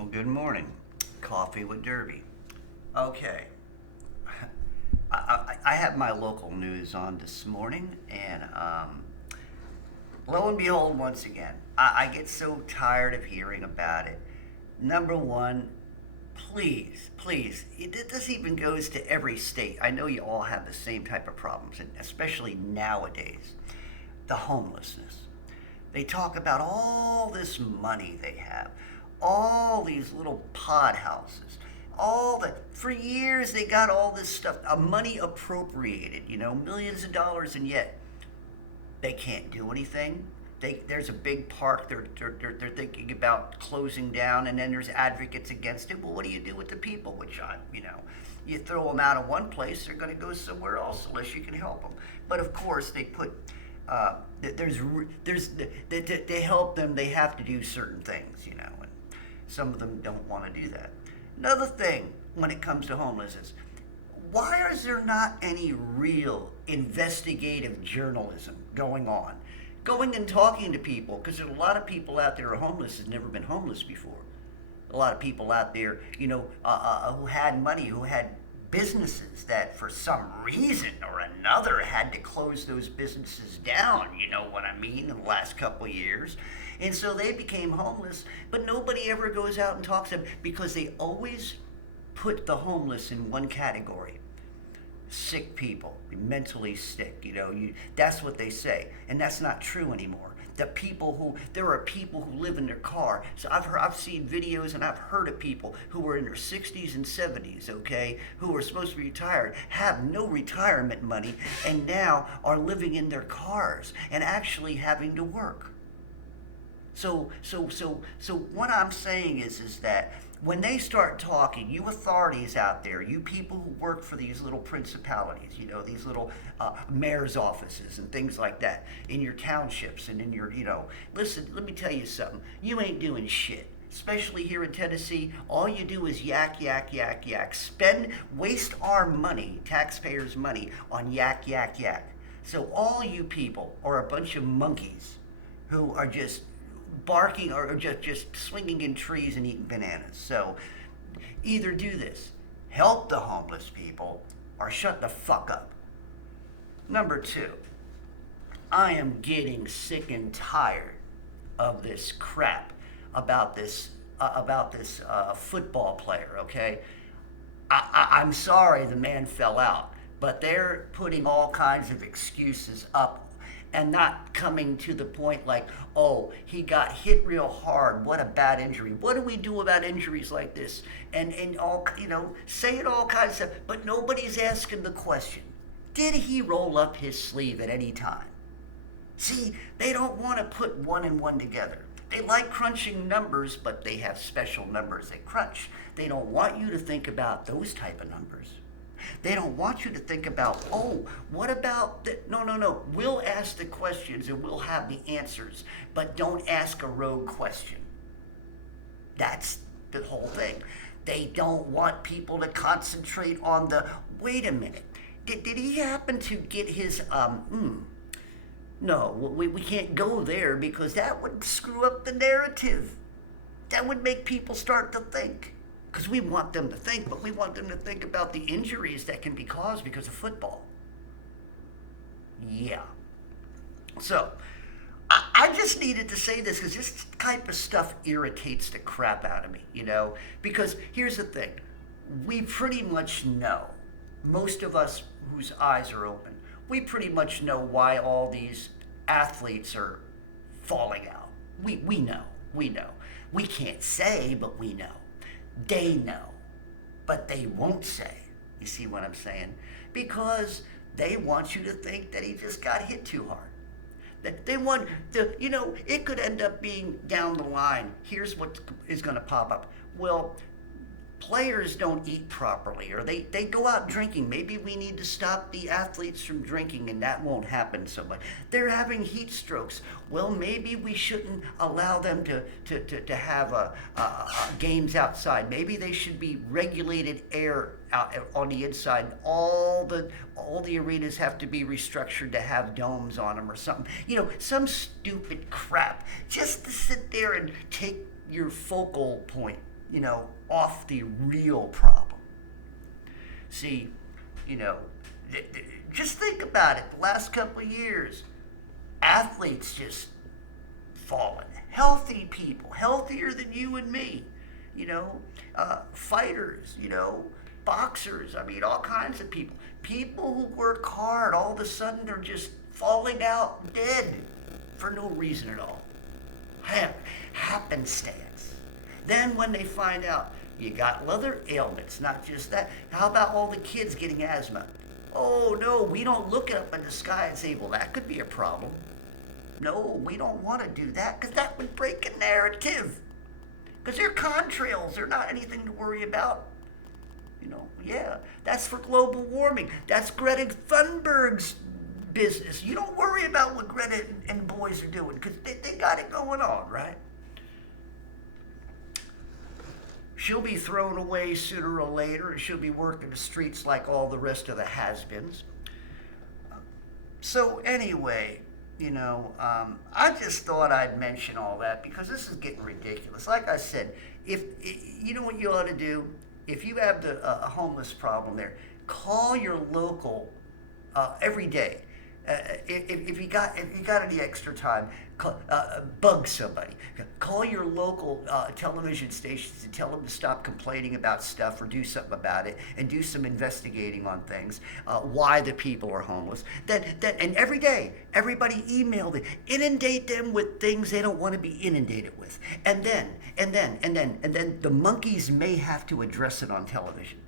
Well, good morning. Coffee with Derby. Okay. I have my local news on this morning, and lo and behold, once again, I get so tired of hearing about it. Number one, this even goes to every state. I know you all have the same type of problems, and especially nowadays, the homelessness. They talk about all this money they have, all these little pod houses, all that. For years they got all this stuff, money appropriated, millions of dollars, and yet they can't do anything. There's a big park they're thinking about closing down, and then there's advocates against it. Well, what do you do with the people? You throw them out of one place, they're going to go somewhere else unless you can help them. But of course, they put there's they help them. They have to do certain things, and some of them don't want to do that. Another thing when it comes to homelessness, why is there not any real investigative journalism going on? Going and talking to people, because there's a lot of people out there who are homeless has never been homeless before. A lot of people out there, who had money, who had businesses that for some reason or another had to close those businesses down, you know what I mean, in the last couple of years. And so they became homeless, but nobody ever goes out and talks to them because they always put the homeless in one category. Sick people, mentally sick, that's what they say. And that's not true anymore. There are people who live in their car. So I've seen videos and I've heard of people who were in their 60s and 70s, okay, who were supposed to be retired, have no retirement money, and now are living in their cars and actually having to work. So what I'm saying is that when they start talking, you authorities out there, you people who work for these little principalities, these little mayor's offices and things like that, in your townships and in your, listen, let me tell you something. You ain't doing shit. Especially here in Tennessee, all you do is yak, yak, yak, yak. Waste our money, taxpayers' money, on yak, yak, yak. So all you people are a bunch of monkeys who are just barking or just swinging in trees and eating bananas. So either do this, help the homeless people, or shut the fuck up. Number two, I am getting sick and tired of this crap about this football player. Okay, I'm sorry the man fell out, but they're putting all kinds of excuses up and not coming to the point like, oh, he got hit real hard. What a bad injury. What do we do about injuries like this? And all, saying all kinds of stuff, but nobody's asking the question. Did he roll up his sleeve at any time? See, they don't want to put one and one together. They like crunching numbers, but they have special numbers they crunch. They don't want you to think about those type of numbers. They don't want you to think about, oh, what about that? No. We'll ask the questions and we'll have the answers, but don't ask a rogue question. That's the whole thing. They don't want people to concentrate on wait a minute, did he happen to get his, no, we can't go there because that would screw up the narrative. That would make people start to think. Because we want them to think, but we want them to think about the injuries that can be caused because of football. Yeah. So, I just needed to say this because this type of stuff irritates the crap out of me, Because here's the thing. We pretty much know, most of us whose eyes are open, we pretty much know why all these athletes are falling out. We know. We can't say, but we know. They know, but they won't say. You see what I'm saying? Because they want you to think that he just got hit too hard. That they want it could end up being down the line. Here's what is going to pop up. Well, players don't eat properly, or they go out drinking. Maybe we need to stop the athletes from drinking, and that won't happen so much. They're having heat strokes. Well, maybe we shouldn't allow them to have games outside. Maybe they should be regulated air out on the inside. All the arenas have to be restructured to have domes on them or something. Some stupid crap. Just to sit there and take your focal point off the real problem. See, you know, just think about it. The last couple of years, athletes just fallen. Healthy people, healthier than you and me, fighters, boxers, I mean, all kinds of people. People who work hard, all of a sudden they're just falling out dead for no reason at all. Happenstance. Then when they find out you got other ailments, not just that, how about all the kids getting asthma? Oh no, we don't look up in the sky and say, well, that could be a problem. No, we don't want to do that because that would break a narrative. Because they're contrails, they're not anything to worry about. Yeah, that's for global warming. That's Greta Thunberg's business. You don't worry about what Greta and the boys are doing because they got it going on, right? She'll be thrown away sooner or later, and she'll be working the streets like all the rest of the has-beens. So anyway, I just thought I'd mention all that because this is getting ridiculous. Like I said, if you know what you ought to do, if you have a homeless problem there, call your local every day. If you got any extra time, bug somebody. Call your local television stations and tell them to stop complaining about stuff or do something about it and do some investigating on things, why the people are homeless. And every day, everybody email them, inundate them with things they don't want to be inundated with. And then the monkeys may have to address it on television.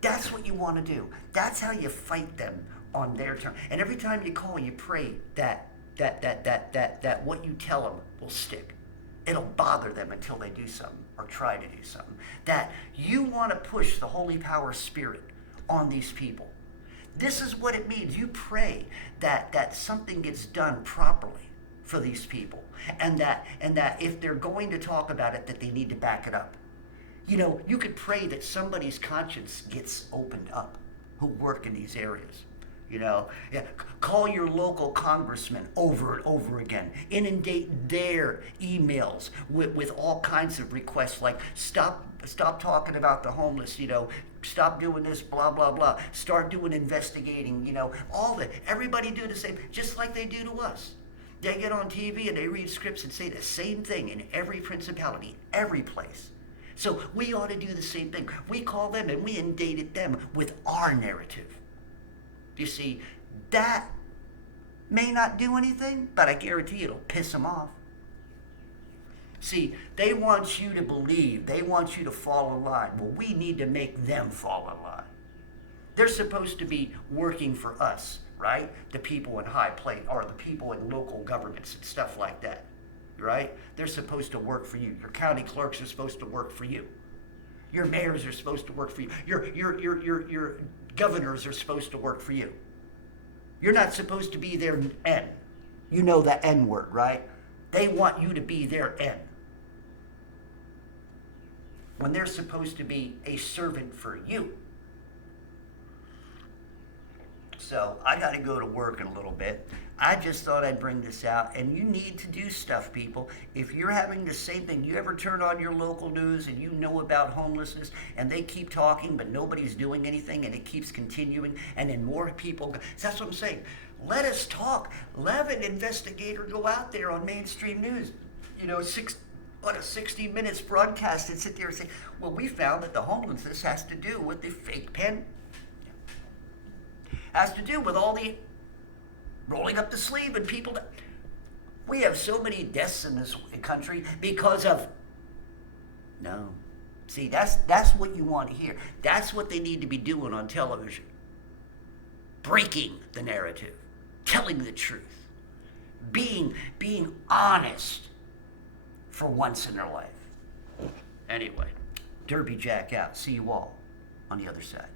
That's what you want to do. That's how you fight them on their turn. And every time you call, you pray that what you tell them will stick. It'll bother them until they do something or try to do something. That you want to push the holy power spirit on these people. This is what it means. You pray that something gets done properly for these people, and that if they're going to talk about it, that they need to back it up. You could pray that somebody's conscience gets opened up who work in these areas. Call your local congressman over and over again. Inundate their emails with all kinds of requests like stop talking about the homeless, stop doing this, blah, blah, blah. Start doing investigating, all that. Everybody do the same, just like they do to us. They get on TV and they read scripts and say the same thing in every principality, every place. So we ought to do the same thing. We call them and we inundate them with our narrative. You see, that may not do anything, but I guarantee it'll piss them off. See, they want you to believe. They want you to fall in line. Well, we need to make them fall in line. They're supposed to be working for us, right? The people in high place, or the people in local governments and stuff like that, right? They're supposed to work for you. Your county clerks are supposed to work for you. Your mayors are supposed to work for you. Your governors are supposed to work for you. You're not supposed to be their N. You know the N word, right? They want you to be their N. When they're supposed to be a servant for you. So I got to go to work in a little bit. I just thought I'd bring this out, and you need to do stuff, people. If you're having the same thing, you ever turn on your local news and you know about homelessness, and they keep talking, but nobody's doing anything, and it keeps continuing, and then more people. So that's what I'm saying. Let us talk. Let an investigator go out there on mainstream news. 60 minutes broadcast and sit there and say, well, we found that the homelessness has to do with the fake pen. Has to do with all the rolling up the sleeve and people. We have so many deaths in this country because of. No. See, that's what you want to hear. That's what they need to be doing on television. Breaking the narrative. Telling the truth. Being honest for once in their life. Anyway, Derby Jack out. See you all on the other side.